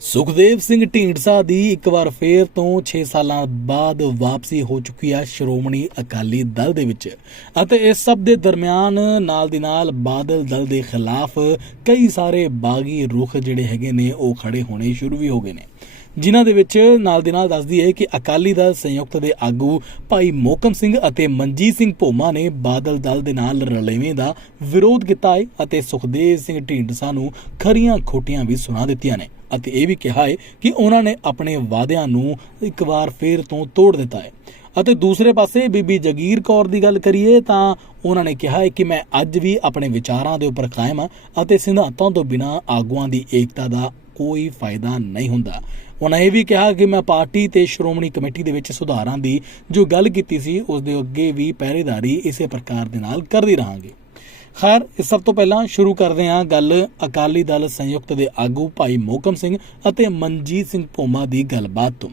ਸੁਖਦੇਵ ਸਿੰਘ ਢੀਂਡਸਾ ਦੀ ਇੱਕ ਵਾਰ ਫੇਰ ਤੋਂ 6 ਸਾਲਾਂ ਬਾਅਦ ਵਾਪਸੀ ਹੋ ਚੁੱਕੀ ਹੈ ਸ਼੍ਰੋਮਣੀ ਅਕਾਲੀ ਦਲ ਦੇ ਵਿੱਚ। ਅਤੇ ਇਸ ਸਭ ਦੇ ਦਰਮਿਆਨ ਨਾਲ ਦੀ ਨਾਲ ਬਾਦਲ ਦਲ ਦੇ ਖਿਲਾਫ ਕਈ ਸਾਰੇ ਬਾਗੀ ਰੁਖ ਜਿਹੜੇ ਹੈਗੇ ਨੇ, ਉਹ ਖੜੇ ਹੋਣੇ ਸ਼ੁਰੂ ਵੀ ਹੋ ਗਏ ਨੇ। ਜਿਨ੍ਹਾਂ ਦੇ ਵਿੱਚ ਨਾਲ ਦੇ ਨਾਲ ਦੱਸਦੀ ਹੈ ਕਿ ਅਕਾਲੀ ਦਲ ਸੰਯੁਕਤ ਦੇ ਆਗੂ ਭਾਈ ਮੋਕਮ ਸਿੰਘ ਅਤੇ ਮਨਜੀਤ ਸਿੰਘ ਭੋਮਾ ਨੇ ਬਾਦਲ ਦਲ ਦੇ ਨਾਲ ਰਲੇਵੇਂ ਦਾ ਵਿਰੋਧ ਕੀਤਾ ਹੈ ਅਤੇ ਸੁਖਦੇਵ ਸਿੰਘ ਢੀਂਡਸਾ ਨੂੰ ਖਰੀਆਂ ਖੋਟੀਆਂ ਵੀ ਸੁਣਾ ਦਿੱਤੀਆਂ ਨੇ ਅਤੇ ਇਹ ਵੀ ਕਿਹਾ ਹੈ ਕਿ ਉਹਨਾਂ ਨੇ ਆਪਣੇ ਵਾਅਦਿਆਂ ਨੂੰ ਇੱਕ ਵਾਰ ਫੇਰ ਤੋਂ ਤੋੜ ਦਿੱਤਾ ਹੈ। ਅਤੇ ਦੂਸਰੇ ਪਾਸੇ ਬੀਬੀ ਜਗੀਰ ਕੌਰ ਦੀ ਗੱਲ ਕਰੀਏ ਤਾਂ ਉਹਨਾਂ ਨੇ ਕਿਹਾ ਹੈ ਕਿ ਮੈਂ ਅੱਜ ਵੀ ਆਪਣੇ ਵਿਚਾਰਾਂ ਦੇ ਉੱਪਰ ਕਾਇਮ ਹਾਂ ਅਤੇ ਸਿਧਾਂਤਾਂ ਤੋਂ ਬਿਨਾਂ ਆਗੂਆਂ ਦੀ ਏਕਤਾ ਦਾ ਕੋਈ ਫਾਇਦਾ ਨਹੀਂ ਹੁੰਦਾ। ਉਹਨਾਂ ਇਹ ਵੀ ਕਿਹਾ ਕਿ ਮੈਂ ਪਾਰਟੀ ਤੇ ਸ਼੍ਰੋਮਣੀ ਕਮੇਟੀ ਦੇ ਵਿੱਚ ਸੁਧਾਰਾਂ ਦੀ ਜੋ ਗੱਲ ਕੀਤੀ ਸੀ, ਉਸ ਦੇ ਅੱਗੇ ਵੀ ਪਹਿਰੇਦਾਰੀ ਇਸੇ ਪ੍ਰਕਾਰ ਦੇ ਨਾਲ ਕਰਦੀ ਰਹਾਂਗੇ। ਖੈਰ ਇਸ ਸਭ ਤੋਂ ਪਹਿਲਾਂ ਸ਼ੁਰੂ ਕਰਦੇ ਹਾਂ ਗੱਲ ਅਕਾਲੀ ਦਲ ਸੰਯੁਕਤ ਦੇ ਆਗੂ ਭਾਈ ਮੋਕਮ ਸਿੰਘ ਅਤੇ ਮਨਜੀਤ ਸਿੰਘ ਭੋਮਾ ਦੀ ਗੱਲਬਾਤ ਤੋਂ।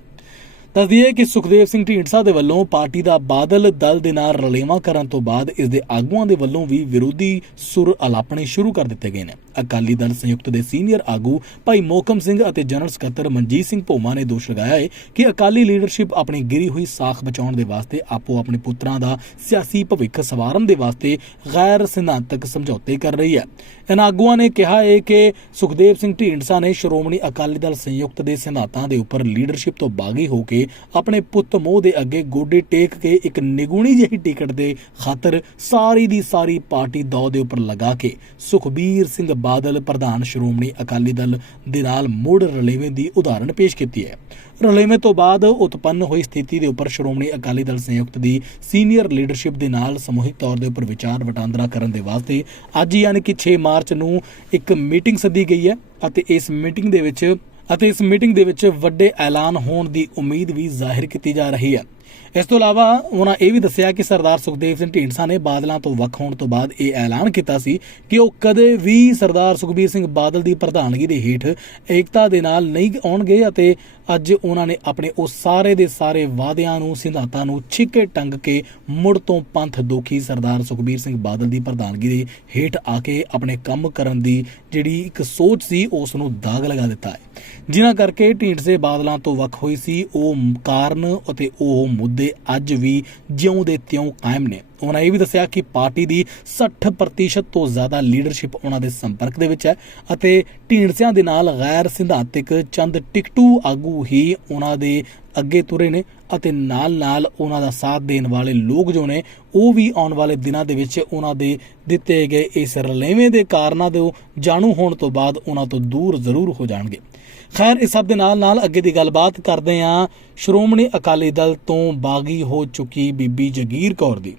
ਦੱਸਦੀਏ ਕਿ ਸੁਖਦੇਵ ਸਿੰਘ ਢੀਂਡਸਾ ਦੇ ਵੱਲੋਂ ਪਾਰਟੀ ਦਾ ਬਾਦਲ ਦਲ ਦੇ ਨਾਲ ਰਲੇਵਾਂ ਕਰਨ ਤੋਂ ਬਾਅਦ ਇਸ ਦੇ ਆਗੂਆਂ ਦੇ ਵੱਲੋਂ ਵੀ ਵਿਰੋਧੀ ਸੁਰ ਅਲਾਪਣੇ ਸ਼ੁਰੂ ਕਰ ਦਿੱਤੇ ਗਏ ਨੇ। ਅਕਾਲੀ ਦਲ ਸੰਯੁਕਤ ਦੇ ਸੀਨੀਅਰ ਆਗੂ ਭਾਈ ਮੋਕਮ ਸਿੰਘ ਅਤੇ ਜਨਰਲ ਸਕੱਤਰ ਮਨਜੀਤ ਸਿੰਘ ਭੋਮਾ ਨੇ ਦੋਸ਼ ਲਗਾਇਆ ਹੈ ਕਿ ਅਕਾਲੀ ਲੀਡਰਸ਼ਿਪ ਆਪਣੀ ਗਿਰੀ ਹੋਈ ਸਾਖ ਬਚਾਉਣ ਦੇ ਵਾਸਤੇ ਆਪੋ ਆਪਣੇ ਪੁੱਤਰਾਂ ਦਾ ਸਿਆਸੀ ਭਵਿੱਖ ਸਵਾਰਨ ਦੇ ਵਾਸਤੇ ਗੈਰ ਸਿਧਾਂਤਕ ਸਮਝੌਤੇ ਕਰ ਰਹੀ ਹੈ। ਇਹਨਾਂ ਆਗੂਆਂ ਨੇ ਕਿਹਾ ਹੈ ਕਿ ਸੁਖਦੇਵ ਸਿੰਘ ਢੀਂਡਸਾ ਨੇ ਸ਼੍ਰੋਮਣੀ ਅਕਾਲੀ ਦਲ ਸੰਯੁਕਤ ਦੇ ਸਿਧਾਂਤਾਂ ਦੇ ਉੱਪਰ ਲੀਡਰਸ਼ਿਪ ਤੋਂ ਬਾਗੀ ਹੋ ਕੇ ਆਪਣੇ ਪੁੱਤ ਮੋਹ ਦੇ ਅੱਗੇ ਗੋਡੇ ਟੇਕ ਕੇ ਇੱਕ ਨਿਗੂਣੀ ਜਿਹੀ ਟਿਕਟ ਦੇ ਖਾਤਰ ਸਾਰੀ ਦੀ ਸਾਰੀ ਪਾਰਟੀ ਦੌ ਦੇ ਉੱਪਰ ਲਗਾ ਕੇ ਸੁਖਬੀਰ ਸਿੰਘ ਬਾਦਲ, ਪ੍ਰਧਾਨ ਸ਼੍ਰੋਮਣੀ ਅਕਾਲੀ ਦਲ ਦੇ ਨਾਲ ਮੁੜ ਰਲੇਵੇਂ ਦੀ ਉਦਾਹਰਣ ਪੇਸ਼ ਕੀਤੀ ਹੈ। ਰਲੇਵੇਂ ਤੋਂ ਬਾਅਦ ਉਤਪੰਨ ਹੋਈ ਸਥਿਤੀ ਦੇ ਉੱਪਰ ਸ਼੍ਰੋਮਣੀ ਅਕਾਲੀ ਦਲ ਸੰਯੁਕਤ ਦੀ ਸੀਨੀਅਰ ਲੀਡਰਸ਼ਿਪ ਦੇ ਨਾਲ ਸਮੂਹਿਕ ਤੌਰ ਦੇ ਉੱਪਰ ਵਿਚਾਰ ਵਟਾਂਦਰਾ ਕਰਨ ਦੇ ਵਾਸਤੇ ਅੱਜ ਯਾਨੀ ਕਿ 6 ਮਾਰਚ ਨੂੰ ਇੱਕ ਮੀਟਿੰਗ ਸੱਦੀ ਗਈ ਹੈ ਅਤੇ ਇਸ ਮੀਟਿੰਗ ਦੇ ਵਿੱਚ ਅਤੇ ਇਸ ਮੀਟਿੰਗ ਦੇ ਵਿੱਚ ਵੱਡੇ ਐਲਾਨ ਹੋਣ ਦੀ ਉਮੀਦ ਵੀ ਜ਼ਾਹਿਰ ਕੀਤੀ ਜਾ ਰਹੀ ਹੈ। ਇਸ ਤੋਂ ਇਲਾਵਾ ਉਹਨਾਂ ਇਹ ਵੀ ਦੱਸਿਆ ਕਿ ਸਰਦਾਰ ਸੁਖਦੇਵ ਸਿੰਘ ਢੀਂਡਸਾ ਨੇ ਬਾਦਲਾਂ ਤੋਂ ਵੱਖ ਹੋਣ ਤੋਂ ਬਾਅਦ ਇਹ ਐਲਾਨ ਕੀਤਾ ਸੀ ਕਿ ਉਹ ਕਦੇ ਵੀ ਸਰਦਾਰ ਸੁਖਬੀਰ ਸਿੰਘ ਬਾਦਲ ਦੀ ਪ੍ਰਧਾਨਗੀ ਦੇ ਹੇਠ ਏਕਤਾ ਦੇ ਨਾਲ ਨਹੀਂ ਆਉਣਗੇ ਅਤੇ ਅੱਜ ਉਹਨਾਂ ਨੇ ਆਪਣੇ ਉਹ ਸਾਰੇ ਦੇ ਸਾਰੇ ਵਾਅਦਿਆਂ ਨੂੰ, ਸਿਧਾਂਤਾਂ ਨੂੰ ਛਿੱਕੇ ਟੰਗ ਕੇ ਮੁੜ ਤੋਂ ਪੰਥ ਦੋਖੀ ਸਰਦਾਰ ਸੁਖਬੀਰ ਸਿੰਘ ਬਾਦਲ ਦੀ ਪ੍ਰਧਾਨਗੀ ਦੇ ਹੇਠ ਆ ਕੇ ਆਪਣੇ ਕੰਮ ਕਰਨ ਦੀ ਜਿਹੜੀ ਇੱਕ ਸੋਚ ਸੀ, ਉਸ ਨੂੰ ਦਾਗ ਲਗਾ ਦਿੱਤਾ ਹੈ। ਜਿਨ੍ਹਾਂ ਕਰਕੇ ਢੀਂਡਸੇ ਬਾਦਲਾਂ ਤੋਂ ਵੱਖ ਹੋਈ ਸੀ, ਉਹ ਕਾਰਨ ਅਤੇ ਉਹ ਮੁੱਦੇ ਅੱਜ ਵੀ ਜਿਉਂ ਦੇ ਤਿਉਂ ਕਾਇਮ ਨੇ। ਉਹਨਾਂ ਇਹ ਵੀ ਦੱਸਿਆ ਕਿ ਪਾਰਟੀ ਦੀ 60% ਤੋਂ ਜ਼ਿਆਦਾ ਲੀਡਰਸ਼ਿਪ ਉਹਨਾਂ ਦੇ ਸੰਪਰਕ ਦੇ ਵਿੱਚ ਹੈ ਅਤੇ ਢੀਂਡਸਿਆਂ ਦੇ ਨਾਲ ਗੈਰ ਸਿਧਾਂਤਿਕ ਚੰਦ ਟਿਕਟੂ ਆਗੂ ਹੀ ਉਹਨਾਂ ਦੇ ਅੱਗੇ ਤੁਰੇ ਨੇ ਅਤੇ ਨਾਲ-ਨਾਲ ਉਹਨਾਂ ਦਾ ਸਾਥ ਦੇਣ ਵਾਲੇ ਲੋਕ ਜੋ ਨੇ, ਉਹ ਵੀ ਆਉਣ ਵਾਲੇ ਦਿਨਾਂ ਦੇ ਵਿੱਚ ਉਹਨਾਂ ਦੇ ਦਿੱਤੇ ਗਏ ਇਸ ਰਲੇਵੇਂ ਦੇ ਕਾਰਨਾਂ ਦੇ ਜਾਣੂ ਹੋਣ ਤੋਂ ਬਾਅਦ ਉਹਨਾਂ ਤੋਂ ਦੂਰ ਜ਼ਰੂਰ ਹੋ ਜਾਣਗੇ। ਖੈਰ, ਇਸ ਸਭ ਦੇ ਨਾਲ ਨਾਲ ਅੱਗੇ ਦੀ ਗੱਲਬਾਤ ਕਰਦੇ ਹਾਂ। ਸ਼੍ਰੋਮਣੀ ਅਕਾਲੀ ਦਲ ਤੋਂ ਬਾਗੀ ਹੋ ਚੁੱਕੀ ਬੀਬੀ ਜਗੀਰ ਕੌਰ ਦੀ।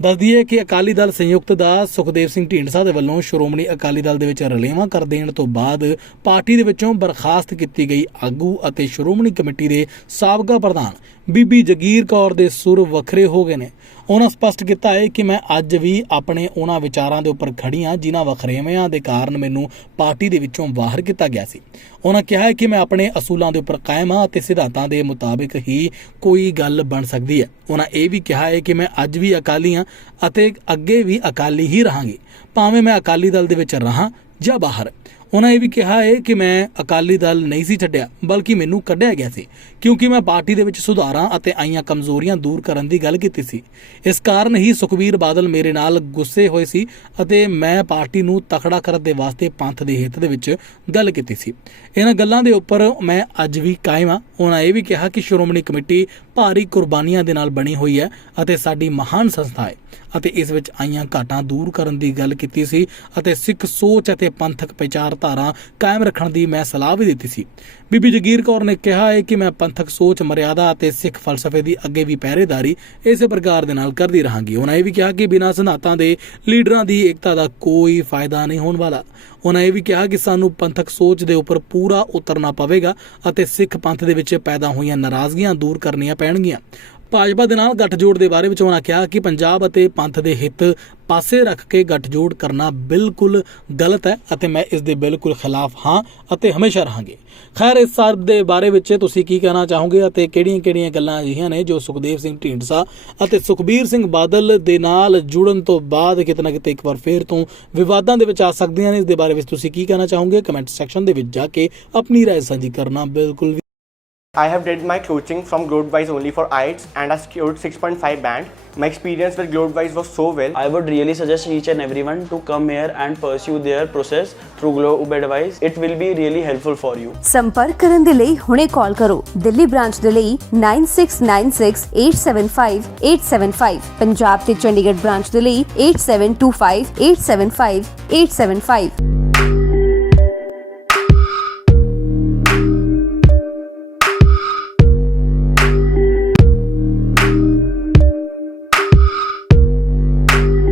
ਦੱਸਦੀ ਹੈ ਕਿ ਅਕਾਲੀ ਦਲ ਸੰਯੁਕਤ ਦਾ ਸੁਖਦੇਵ ਸਿੰਘ ਢੀਂਡਸਾ ਦੇ ਵੱਲੋਂ ਸ਼੍ਰੋਮਣੀ ਅਕਾਲੀ ਦਲ ਦੇ ਵਿੱਚ ਰਲੇਵਾਂ ਕਰ ਦੇਣ ਤੋਂ ਬਾਅਦ ਪਾਰਟੀ ਦੇ ਵਿੱਚੋਂ ਬਰਖਾਸਤ ਕੀਤੀ ਗਈ ਆਗੂ ਅਤੇ ਸ਼੍ਰੋਮਣੀ ਕਮੇਟੀ ਦੇ ਸਾਬਕਾ ਪ੍ਰਧਾਨ ਬੀਬੀ ਜਗੀਰ ਕੌਰ ਦੇ ਸੁਰ ਵੱਖਰੇ ਹੋ ਗਏ ਨੇ। ਉਹਨਾਂ ਸਪਸ਼ਟ ਕੀਤਾ ਹੈ ਕਿ ਮੈਂ ਅੱਜ ਵੀ ਆਪਣੇ ਉਹਨਾਂ ਵਿਚਾਰਾਂ ਦੇ ਉੱਪਰ ਖੜੀ ਹਾਂ, ਜਿਨ੍ਹਾਂ ਵੱਖਰੇਵਿਆਂ ਦੇ ਕਾਰਨ ਮੈਨੂੰ ਪਾਰਟੀ ਦੇ ਵਿੱਚੋਂ ਬਾਹਰ ਕੀਤਾ ਗਿਆ ਸੀ। ਉਹਨਾਂ ਕਿਹਾ ਹੈ ਕਿ ਮੈਂ ਆਪਣੇ ਅਸੂਲਾਂ ਦੇ ਉੱਪਰ ਕਾਇਮ ਹਾਂ ਅਤੇ ਸਿਧਾਂਤਾਂ ਦੇ ਮੁਤਾਬਿਕ ਹੀ ਕੋਈ ਗੱਲ ਬਣ ਸਕਦੀ ਹੈ। ਉਹਨਾਂ ਇਹ ਵੀ ਕਿਹਾ ਹੈ ਕਿ ਮੈਂ ਅੱਜ ਵੀ ਅਕਾਲੀ ਹਾਂ ਅਤੇ ਅੱਗੇ ਵੀ ਅਕਾਲੀ ਹੀ ਰਹਾਂਗੀ। ਭਾਵੇਂ ਮੈਂ ਅਕਾਲੀ ਦਲ ਦੇ ਵਿੱਚ ਰਹਾ ਜਾਂ ਬਾਹਰ। ਉਹਨਾਂ ਇਹ ਵੀ ਕਿਹਾ ਹੈ ਕਿ ਮੈਂ ਅਕਾਲੀ ਦਲ ਨਹੀਂ ਸੀ ਛੱਡਿਆ, ਬਲਕਿ ਮੈਨੂੰ ਕੱਢਿਆ ਗਿਆ ਸੀ, ਕਿਉਂਕਿ ਮੈਂ ਪਾਰਟੀ ਦੇ ਵਿੱਚ ਸੁਧਾਰਾਂ ਅਤੇ ਆਈਆਂ ਕਮਜ਼ੋਰੀਆਂ ਦੂਰ ਕਰਨ ਦੀ ਗੱਲ ਕੀਤੀ ਸੀ। ਇਸ ਕਾਰਨ ਹੀ ਸੁਖਬੀਰ ਬਾਦਲ ਮੇਰੇ ਨਾਲ ਗੁੱਸੇ ਹੋਏ ਸੀ ਅਤੇ ਮੈਂ ਪਾਰਟੀ ਨੂੰ ਤਖੜਾ ਕਰਨ ਦੇ ਵਾਸਤੇ ਪੰਥ ਦੇ ਹਿੱਤ ਦੇ ਵਿੱਚ ਗੱਲ ਕੀਤੀ ਸੀ। ਇਹਨਾਂ ਗੱਲਾਂ ਦੇ ਉੱਪਰ ਮੈਂ ਅੱਜ ਵੀ ਕਾਇਮ ਹਾਂ। ਉਹਨਾਂ ਇਹ ਵੀ ਕਿਹਾ ਕਿ ਸ਼੍ਰੋਮਣੀ ਕਮੇਟੀ ਭਾਰੀ ਕੁਰਬਾਨੀਆਂ ਦੇ ਨਾਲ ਬਣੀ ਹੋਈ ਹੈ ਅਤੇ ਸਾਡੀ ਮਹਾਨ ਸੰਸਥਾ ਹੈ। ਅਤੇ ਇਸ ਵਿੱਚ ਆਈਆਂ ਘਾਟਾਂ ਦੂਰ ਕਰਨ ਦੀ ਗੱਲ ਕੀਤੀ ਸੀ ਅਤੇ ਸਿੱਖ ਸੋਚ ਅਤੇ ਪੰਥਕ ਵਿਚਾਰਧਾਰਾ ਕਾਇਮ ਰੱਖਣ ਦੀ ਮੈਂ ਸਲਾਹ ਵੀ ਦਿੱਤੀ ਸੀ। ਬੀਬੀ ਜਗੀਰ ਕੌਰ ਨੇ ਕਿਹਾ ਹੈ ਕਿ ਮੈਂ ਪੰਥਕ ਸੋਚ, ਮਰਿਆਦਾ ਅਤੇ ਸਿੱਖ ਫਲਸਫੇ ਦੀ ਅੱਗੇ ਵੀ ਪਹਿਰੇਦਾਰੀ ਇਸੇ ਪ੍ਰਕਾਰ ਦੇ ਨਾਲ ਕਰਦੀ ਰਹਾਂਗੀ। ਉਹਨਾਂ ਇਹ ਵੀ ਕਿਹਾ ਕਿ ਬਿਨਾਂ ਸਿਧਾਂਤਾਂ ਦੇ ਲੀਡਰਾਂ ਦੀ ਏਕਤਾ ਦਾ ਕੋਈ ਫਾਇਦਾ ਨਹੀਂ ਹੋਣ ਵਾਲਾ। ਉਹਨਾਂ ਇਹ ਵੀ ਕਿਹਾ ਕਿ ਸਾਨੂੰ ਪੰਥਕ ਸੋਚ ਦੇ ਉੱਪਰ ਪੂਰਾ ਉਤਰਨਾ ਪਵੇਗਾ ਅਤੇ ਸਿੱਖ ਪੰਥ ਦੇ ਵਿੱਚ ਪੈਦਾ ਹੋਈਆਂ ਨਾਰਾਜ਼ਗੀਆਂ ਦੂਰ ਕਰਨੀਆਂ ਪੈਣਗੀਆਂ ਭਾਜਪਾ ਦੇ ਨਾਲ ਗੱਠਜੋੜ ਦੇ ਬਾਰੇ ਵਿੱਚ ਉਹਨਾਂ ਕਿਹਾ ਕਿ ਪੰਜਾਬ ਅਤੇ ਪੰਥ ਦੇ ਹਿੱਤ ਪਾਸੇ ਰੱਖ ਕੇ ਗੱਠਜੋੜ ਕਰਨਾ ਬਿਲਕੁਲ ਗਲਤ ਹੈ ਅਤੇ ਮੈਂ ਇਸ ਦੇ ਬਿਲਕੁਲ ਖਿਲਾਫ ਹਾਂ ਅਤੇ ਹਮੇਸ਼ਾ ਰਹਾਂਗੇ ਖੈਰ ਇਸ ਸਾਰ ਦੇ ਬਾਰੇ ਵਿੱਚ ਤੁਸੀਂ ਕੀ ਕਹਿਣਾ ਚਾਹੋਗੇ ਅਤੇ ਕਿਹੜੀਆਂ-ਕਿਹੜੀਆਂ ਗੱਲਾਂ ਅਜਿਹੀਆਂ ਨੇ ਜੋ ਸੁਖਦੇਵ ਸਿੰਘ ਢੀਂਡਸਾ ਅਤੇ ਸੁਖਬੀਰ ਸਿੰਘ ਬਾਦਲ ਦੇ ਨਾਲ ਜੁੜਨ ਤੋਂ ਬਾਅਦ ਕਿਤੇ ਨਾ ਕਿਤੇ ਇੱਕ ਵਾਰ ਫੇਰ ਤੋਂ ਵਿਵਾਦਾਂ ਦੇ ਵਿੱਚ ਆ ਸਕਦੀਆਂ ਨੇ ਇਸ ਦੇ ਬਾਰੇ ਵਿੱਚ ਤੁਸੀਂ ਕੀ ਕਹਿਣਾ ਚਾਹੋਗੇ ਕਮੈਂਟ ਸੈਕਸ਼ਨ ਦੇ ਵਿੱਚ ਜਾ ਕੇ ਆਪਣੀ رائے ਸਾਂਝੀ ਕਰਨਾ ਬਿਲਕੁਲ ਵੀ I have did my coaching from Globewise only for IELTS and I scored 6.5 band. My experience with Globewise was so well. I would really suggest each and everyone to come here and pursue their process through Globe Advice. It will be really helpful for you. ਸੰਪਰਕ ਕਰਨ ਦੇ ਲਈ ਹੁਣੇ ਕਾਲ ਕਰੋ Delhi branch ਦੇ ਲਈ 9696875875 ਪੰਜਾਬ ਤੇ Chandigarh branch ਦੇ ਲਈ 8725875875